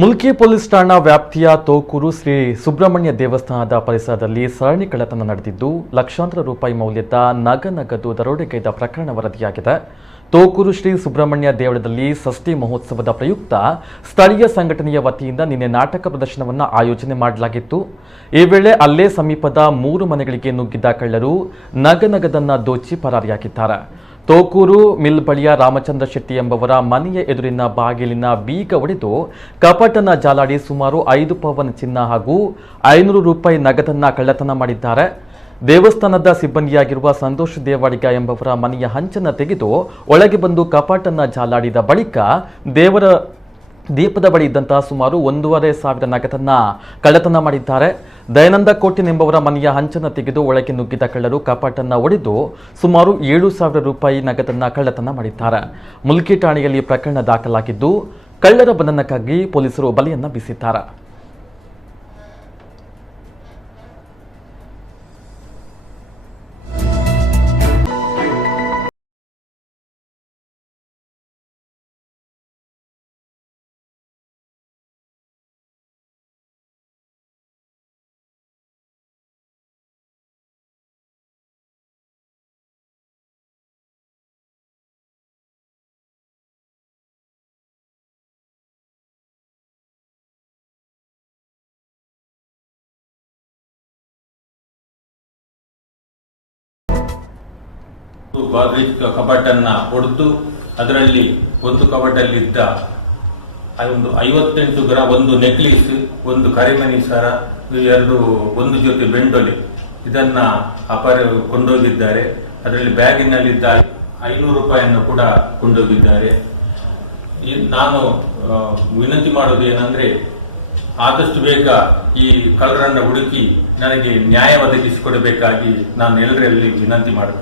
Mulki police ಠಾಣಾ ವ್ಯಾಪ್ತಿಯ ತೋಕೂರು ಶ್ರೀ ಸುಬ್ರಹ್ಮಣ್ಯ ದೇವಸ್ಥಾನದ ಪರಿಸರದಲ್ಲಿ ಸರಣಿ ಕಳ್ಳತನ ನಡೆದಿದ್ದು ಲಕ್ಷಾಂತರ ರೂಪಾಯಿ ಮೌಲ್ಯದ ನಗದು ದರೋಡೆಗೈದ ಪ್ರಕರಣ ವರದಿಯಾಗಿದೆ. ತೋಕೂರು ಶ್ರೀ ಸುಬ್ರಹ್ಮಣ್ಯ ದೇವಳದಲ್ಲಿ ಷಷ್ಠಿ ಮಹೋತ್ಸವದ ಪ್ರಯುಕ್ತ ಸ್ಥಳೀಯ ಸಂಘಟನೆಯ ವತಿಯಿಂದ ನಿನ್ನೆ ನಾಟಕ ಪ್ರದರ್ಶನವನ್ನು ಆಯೋಜನೆ ಮಾಡಲಾಗಿತ್ತು. ಈ ವೇಳೆ ಅಲ್ಲೇ ಸಮೀಪದ 3 ಮನೆಗಳಿಗೆ ನುಗ್ಗಿದ್ದ ಕಳ್ಳರು ನಗದನ್ನ ದೋಚಿ ಪರಾರಿಯಾಗಿದ್ದಾರೆ. ತೋಕೂರು ಮಿಲ್ ಬಳಿಯ ರಾಮಚಂದ್ರ ಶೆಟ್ಟಿ ಎಂಬವರ ಮನೆಯ ಎದುರಿನ ಬಾಗಿಲಿನ ಬೀಗ ಒಡೆದು ಕಪಾಟನ್ನ ಜಾಲಾಡಿ ಸುಮಾರು 5 ಪವನ್ ಚಿನ್ನ ಹಾಗೂ 500 ರೂಪಾಯಿ ನಗದನ್ನ ಕಳ್ಳತನ ಮಾಡಿದ್ದಾರೆ. ದೇವಸ್ಥಾನದ ಸಿಬ್ಬಂದಿಯಾಗಿರುವ ಸಂತೋಷ್ ದೇವಾಡಿಗ ಎಂಬವರ ಮನೆಯ ಹಂಚನ್ನ ತೆಗೆದು ಒಳಗೆ ಬಂದು ಕಪಾಟನ್ನ ಜಾಲಾಡಿದ ಬಳಿಕ ದೇವರ ದೀಪದ ಬಳಿ ಇದ್ದಂತಹ ಸುಮಾರು 1,500 ನಗದನ್ನ ಕಳ್ಳತನ ಮಾಡಿದ್ದಾರೆ. ದಯಾನಂದ ಕೋಟಿನ್ ಎಂಬವರ ಮನೆಯ ಹಂಚನ್ನ ತೆಗೆದು ಒಳಗೆ ನುಗ್ಗಿದ ಕಳ್ಳರು ಕಪಾಟನ್ನ ಒಡೆದು ಸುಮಾರು 7,000 ರೂಪಾಯಿ ನಗದನ್ನ ಕಳ್ಳತನ ಮಾಡಿದ್ದಾರೆ. ಮುಲ್ಕಿ ಠಾಣೆಯಲ್ಲಿ ಪ್ರಕರಣ ದಾಖಲಾಗಿದ್ದು ಕಳ್ಳರ ಬಂಧನಕ್ಕಾಗಿ ಪೊಲೀಸರು ಬಲೆಯನ್ನ ಬೀಸಿದ್ದಾರೆ. ಗೋದ್ರೇಜ್ ಕಪಾಟನ್ನ ಒಡೆದು ಅದರಲ್ಲಿ ಒಂದು ಕಪಾಟಲ್ಲಿದ್ದ ಒಂದು 58 ಗ್ರಾಮ್ ಒಂದು ನೆಕ್ಲೇಸ್, ಒಂದು ಕರಿಮಣಿ ಸರ, ಒಂದು ಜೊತೆ ಬೆಂಡೊಲೆ ಇದನ್ನ ಕೊಂಡೋಗಿದ್ದಾರೆ. ಅದರಲ್ಲಿ ಬ್ಯಾಗಿನಲ್ಲಿದ್ದ 500 ರೂಪಾಯಿಯನ್ನು ಕೂಡ ಕೊಂಡೋಗಿದ್ದಾರೆ. ನಾನು ವಿನಂತಿ ಮಾಡೋದು ಏನಂದ್ರೆ, ಆದಷ್ಟು ಬೇಗ ಈ ಕಳ್ಳರನ್ನ ಹುಡುಕಿ ನನಗೆ ನ್ಯಾಯ ಒದಗಿಸಿಕೊಡಬೇಕಾಗಿ ನಾನು ಎಲ್ಲರಲ್ಲಿ ವಿನಂತಿ ಮಾಡುತ್ತೇನೆ.